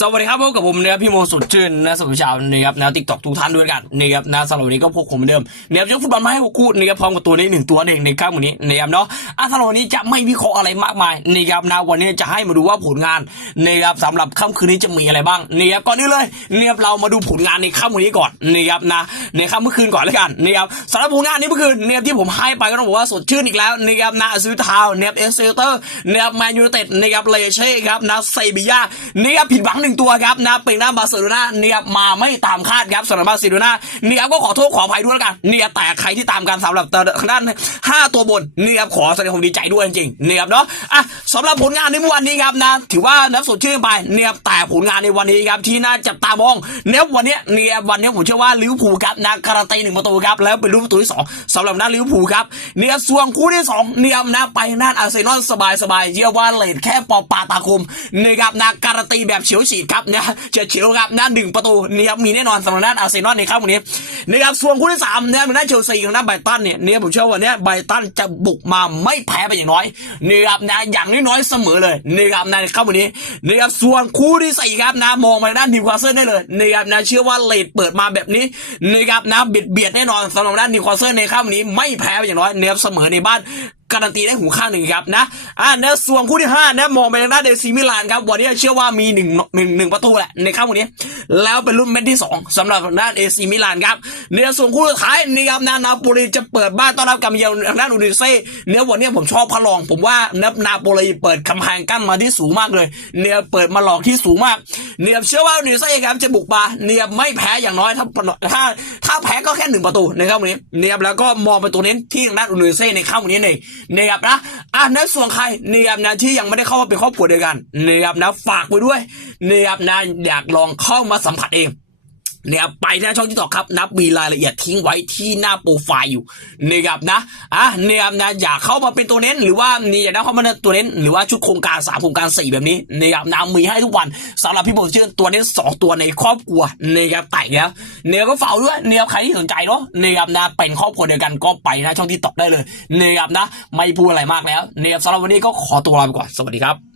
สวัสดีครับพบกับผมนะครับพี่โมสุดชื่นนะสวัสดีชาวนะครับนะติ๊กต็อกทุกท่านด้วยกันนะครับนะสำหรับวันนี้ก็พบผมเหมือนเดิมนะครับยกฟุตบอลมาให้หกคู่นะครับพร้อมกับตัวนี้หนึ่งตัวเองในข้างวันนี้นะครับเนาะอะสำหรับวันนี้จะไม่วิเคราะห์อะไรมากมายนะครับนะวันนี้จะให้มาดูว่าผลงานนะครับสำหรับค่ำคืนนี้จะมีอะไรบ้างนะครับก่อนอื่นเลยนะครับเรามาดูผลงานในค่ำวันนี้ก่อนนะครับนะในค่ำเมื่อคืนก่อนแล้วกันนะครับสำหรับผลงานนี้เมื่อคืนนะครับที่ผมให้ไปก็ต้องบอกว่าสดชื่นอีกแล้วนะครับนะซิทาวน์นะครับเอสเซเตอร์นะครับแมนยูไนเต็ดนะครับเลเช่ครับนะเซบียานะครับผิดหวังหนึ่งตัวครับนะเป็นหน้าบาร์เซโลนาเนี่ยมาไม่ตามคาดครับสำหรับบาร์เซโลนาเนี่ยก็ขอโทษขออภัยด้วยแล้วกันเนี่ยแต่ใครที่ตามการสำหรับทางด้านห้าตัวบนเนี่ยขอแสดงความดีใจด้วยจริงเนี่ยเนาะอะสำหรับผลงานในเมื่อวันนี้ครับนะถือว่านับสดชื่นไปเนี่ยแต่ผลงานในวันนี้ครับที่น่าจับตามองเนี่ยวันนี้เนี่ยวันนี้ผมเชื่อว่าลิเวอร์พูลครับนะการันตีหนึ่งประตูครับแล้วเป็นลูกประตูที่สองสำหรับหน้าลิเวอร์พูลครับเนี่ยส่วนคู่ที่สองเนี่ยนะไปหน้าอาร์เซนอลสบายๆเชื่อว่าเลทแค่ปอปาตาคมเนะครับนะการันตีแบบเฉียวฉีดครับเนี่ยเฉียดเฉียวครับหน้าหนึ่งประตูนะครับมีแน่นอนสำหรับด้านอาร์เซนอลในครั้งวันนี้นะครับส่วนคู่ที่สามเนี่ยเป็นด้านเชลซีกับด้านไบตันเนี่ยเนี่ยผมเชื่อว่าเนี่ยไบตันจะบุกมาไม่แพ้ไปอย่างน้อยนะครับนะอย่างน้อยๆเสมอเลยนะครับในครั้งวันนี้นะครับส่วนคู่ที่สี่ครับนะมองไปด้านนิวคาสเซิลได้เลยนะครับนะเชื่อว่าเลดเปิดมาแบบนี้นะครับนะเบียดเบียดแน่นอนสำหรับด้านนิวคาสเซิลในครั้งวันนี้ไม่แพ้ไปอย่างน้อยเนะครับเสมอในบ้านการันตีได้หูข้างหนึ่งครับนะอ่าในส่วนคู่ที่ห้านะมองไปทางด้านเดซีมิลานครับวันนี้เชื่อว่ามีหนึ่งหนึ่งประตูแหละในข้างวันนี้ แล้วเป็นรุ่นเม็ดที่สองสำหรับทางด้านเอซีมิลานครับในส่วนคู่สุดท้ายนี่ครับนานาโปลีจะเปิดบ้านต้อนรับกับเยือนทางด้านอูดิเซ่เนื้อวันนี้ผมชอบพะรอง ผมว่านับนาโปลีเปิดคำแพงกั้นมาที่สูงมากเลย เนี่ยเปิดมาหลอกที่สูงมาก เนี่ยเชื่อว่าอูดิเซ่ครับจะบุกมาเนี่ยไม่แพ้อย่างน้อยถ้าถ้า ถ้าแพ้ก็แค่หนึ่งประตูในข้างวันนี้เนียบแล้วก็มองไปตัวเน้นที่ทางด้านอุนเซ่ในข้าวันนี้เองเนี่ยครับนะอะในส่วนใครเนียครับนะที่ยังไม่ได้เข้ามาเป็นครอบครัวเดียวกันเนียครับนะฝากไปด้วยเนียครับนะอยากลองเข้ามาสัมผัสเอง เนี่ยไปหน้าช่องที่ต่อครับนับมีรายละเอียดทิ้งไว้ที่หน้าโปรไฟล์อยู่เนี่ยครับนะอะเนี่ยครับนะอยากเข้ามาเป็นตัวเน้นหรือว่านี่อยากได้เข้ามาเป็นตัวเน้นหรือว่าชุดโครงการสามโครงการสี่แบบนี้เนี่ยครับนะมีให้ทุกวันสำหรับพี่ผมชื่อตัวเน้นสองตัวในครอบครัวเนี่ยครับแต่แล้วเนี่ยก็ฝากด้วยเนี่ยใครที่สนใจเนาะเนี่ยครับนะเป็นครอบครัวเดียวกันก็ไปหน้าช่องที่ต่อได้เลยเนี่ยครับนะไม่พูดอะไรมากแล้วเนี่ยสำหรับวันนี้ก็ขอตัวลาไปก่อนสวัสดีครับ